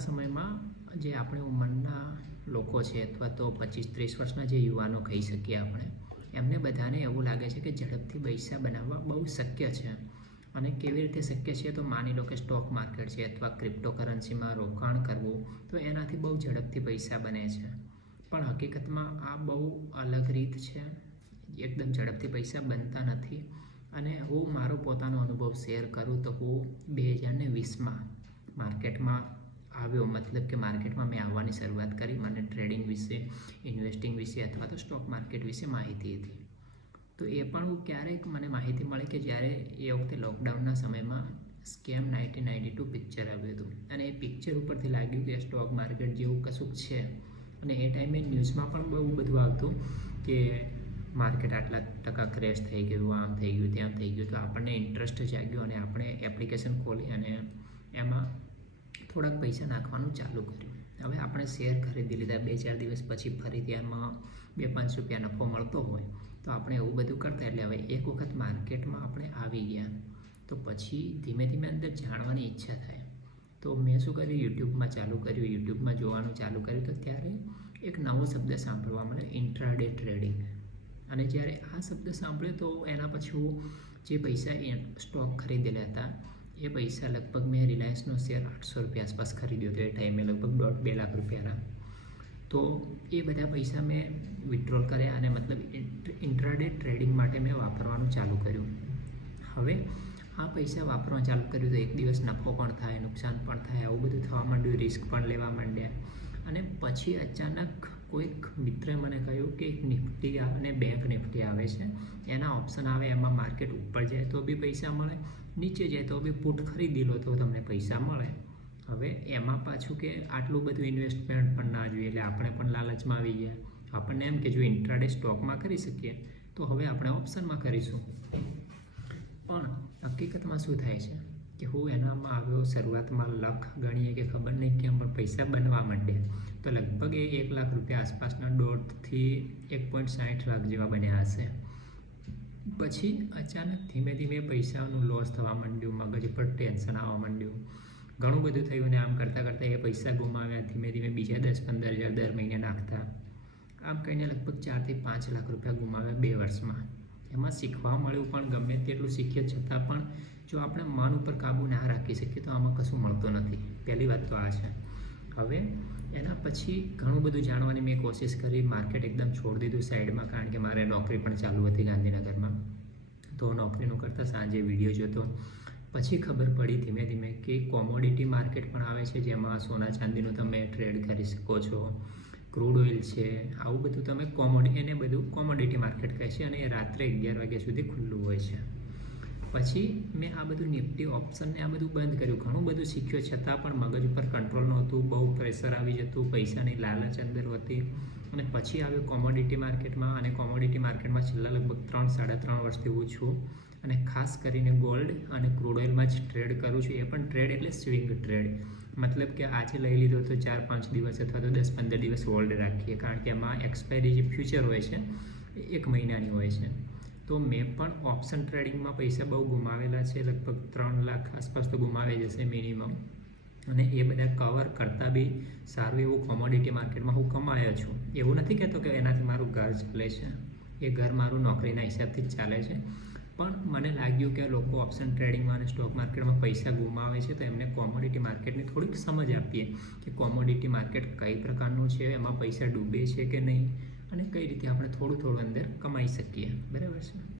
આજના સમયમાં જે આપણી ઉંમરના લોકો છે અથવા તો 25-30 વર્ષના જે યુવાનો કહી શકીએ આપણે, એમને બધાને એવું લાગે છે કે ઝડપથી પૈસા બનાવવા બહુ શક્ય છે. અને કેવી રીતે શક્ય છે તો માની લો કે સ્ટોક માર્કેટ છે અથવા ક્રિપ્ટોકરન્સીમાં રોકાણ કરવું, તો એનાથી બહુ ઝડપથી પૈસા બને છે. પણ હકીકતમાં આ બહુ અલગ રીત છે. એકદમ ઝડપથી પૈસા બનતા નથી. અને હું મારો પોતાનો અનુભવ શેર કરું તો હું 2020માં માર્કેટમાં આવ્યો, મતલબ કે માર્કેટમાં મેં આવવાની શરૂઆત કરી. મને ટ્રેડિંગ વિશે, ઇન્વેસ્ટિંગ વિશે અથવા તો સ્ટોક માર્કેટ વિશે માહિતી હતી. તો એ પણ હું ક્યારેક મને માહિતી મળી કે જ્યારે એ વખતે લોકડાઉનના સમયમાં સ્કેમ 1992 પિક્ચર આવ્યું હતું. અને એ પિક્ચર ઉપરથી લાગ્યું કે સ્ટોક માર્કેટ જેવું કશુંક છે. અને એ ટાઈમે ન્યૂઝમાં પણ બહુ બધું આવતું કે માર્કેટ આટલા ટકા ક્રેશ થઈ ગયું, આમ થઈ ગયું, તેમ થઈ ગયું. તો આપણને ઇન્ટરેસ્ટ જાગ્યો અને આપણે એપ્લિકેશન ખોલી અને એમાં થોડાક પૈસા નાખવાનું ચાલુ કર્યું. હવે આપણે શેર ખરીદી લીધા. 2-4 દિવસ પછી ફરીથી એમાં 2-5 રૂપિયા નફો મળતો હોય તો આપણે એવું બધું કરતા. એટલે હવે એક વખત માર્કેટમાં આપણે આવી ગયા તો પછી ધીમે ધીમે અંદર જાણવાની ઈચ્છા થાય. તો મેં શું કર્યું, યુટ્યુબમાં ચાલુ કર્યું. યુટ્યુબમાં જોવાનું ચાલુ કર્યું તો ત્યારે એક નવો શબ્દ સાંભળવા મળે, ઇન્ટ્રાડે ટ્રેડિંગ. અને જ્યારે આ શબ્દ સાંભળ્યો તો એના પછી હું જે પૈસા સ્ટોક ખરીદેલા હતા એ પૈસા લગભગ મેં રિલાયન્સનો શેર 800 રૂપિયા આસપાસ ખરીદ્યો હતો. એ ટાઈમે લગભગ 1.5-2 લાખ રૂપિયાના. તો એ બધા પૈસા મેં વિથડ્રોલ કર્યા અને મતલબ ઇન્ટ્રાડે ટ્રેડિંગ માટે મેં વાપરવાનું ચાલુ કર્યું. હવે આ પૈસા વાપરવાનું ચાલુ કર્યું તો એક દિવસ નફો પણ થાય, નુકસાન પણ થાય, આવું બધું થવા માંડ્યું. રિસ્ક પણ લેવા માંડ્યા. અને પછી અચાનક કોઈક મિત્રે મને કહ્યું કે એક નિફ્ટી અને બેંક નિફ્ટી આવે છે, એના ઓપ્શન આવે, એમાં માર્કેટ ઉપર જાય તો બી પૈસા મળે, નીચે જાય તો બી પુટ ખરીદી લો તો તમને પૈસા મળે. હવે એમાં પાછું કે આટલું બધું ઇન્વેસ્ટમેન્ટ પણ ના જોઈએ, એટલે આપણે પણ લાલચમાં આવી ગયા. આપણને એમ કે જો ઇન્ટ્રાડે સ્ટોકમાં કરી શકીએ તો હવે આપણે ઓપ્શનમાં કરીશું. પણ હકીકતમાં શું થાય છે કે હું એનામાં આવ્યો, શરૂઆતમાં લખ ગણીએ કે ખબર નહીં કેમ પણ પૈસા બનવા માંડ્યા. તો લગભગ એ 1 લાખ રૂપિયા આસપાસના 1.5થી 1.60 લાખ જેવા બન્યા હશે. પછી અચાનક ધીમે ધીમે પૈસાનું લોસ થવા માંડ્યું, મગજ પર ટેન્શન આવવા માંડ્યું, ઘણું બધું થયું. અને આમ કરતાં કરતાં એ પૈસા ગુમાવ્યા. ધીમે ધીમે બીજા 10-15 હજાર દર મહિને નાખતા. આમ કહીને લગભગ 4-5 લાખ રૂપિયા ગુમાવ્યા 2 વર્ષમાં. એમાં શીખવા મળ્યું, પણ ગમે તેટલું શીખીએ છતાં પણ જો આપણે મન ઉપર કાબૂ ના રાખી શકીએ તો આમાં કશું મળતું નથી. પહેલી વાત તો આ છે. હવે એના પછી ઘણું બધું જાણવાની મેં કોશિશ કરી. માર્કેટ એકદમ છોડી દીધું સાઈડમાં, કારણ કે મારે નોકરી પણ ચાલુ હતી ગાંધીનગરમાં. તો નોકરીનું કરતાં સાંજે વિડીયો જોતો. પછી ખબર પડી ધીમે ધીમે કે કોમોડિટી માર્કેટ પણ આવે છે, જેમાં સોના ચાંદીનું તમે ટ્રેડ કરી શકો છો, ક્રૂડ ઓઇલ છે, આવું બધું તમે એને બધું કોમોડિટી માર્કેટ કહે છે. અને એ રાત્રે 11 વાગ્યા સુધી ખુલ્લું હોય છે. પછી મેં આ બધું નિફ્ટી ઓપ્શનને આ બધું બંધ કર્યું. ઘણું બધું શીખ્યો છતાં પણ મગજ ઉપર કંટ્રોલ નહોતું, બહુ પ્રેશર આવી જતું, પૈસાની લાલચ અંદર હતી. અને પછી આવ્યો કોમોડિટી માર્કેટમાં. અને કોમોડિટી માર્કેટમાં છેલ્લા લગભગ 3-3.5 વર્ષથી હું છું. અને ખાસ કરીને ગોલ્ડ અને ક્રૂડ ઓઇલમાં જ ટ્રેડ કરું છું. એ પણ ટ્રેડ એટલે સ્વિંગ ટ્રેડ, મતલબ કે આજે લઈ લીધો તો 4-5 દિવસ અથવા તો 10-15 દિવસ હોલ્ડ રાખીએ, કારણ કે એમાં એક્સપાયરી જે ફ્યુચર હોય છે એ 1 મહિનાની હોય છે. તો મેં પણ ઓપ્શન ટ્રેડિંગમાં પૈસા બહુ ગુમાવેલા છે. લગભગ 3 લાખ આસપાસ તો ગુમાવે જશે મિનિમમ. અને એ બધા કવર કરતાં બી સારું એવું કોમોડિટી માર્કેટમાં હું કમાયો છું. એવું નથી કહેતો કે એનાથી મારું ઘર ચાલે છે, એ ઘર મારું નોકરીના હિસાબથી જ ચાલે છે. પણ મને લાગ્યું કે લોકો ઓપ્શન ટ્રેડિંગમાં અને સ્ટોક માર્કેટમાં પૈસા ગુમાવે છે, તો એમને કોમોડિટી માર્કેટની થોડીક સમજ આપીએ કે કોમોડિટી માર્કેટ કઈ પ્રકારનું છે, એમાં પૈસા ડૂબે છે કે નહીં, અને કઈ રીતે આપણે થોડું થોડું અંદર કમાઈ શકીએ. બરાબર છે.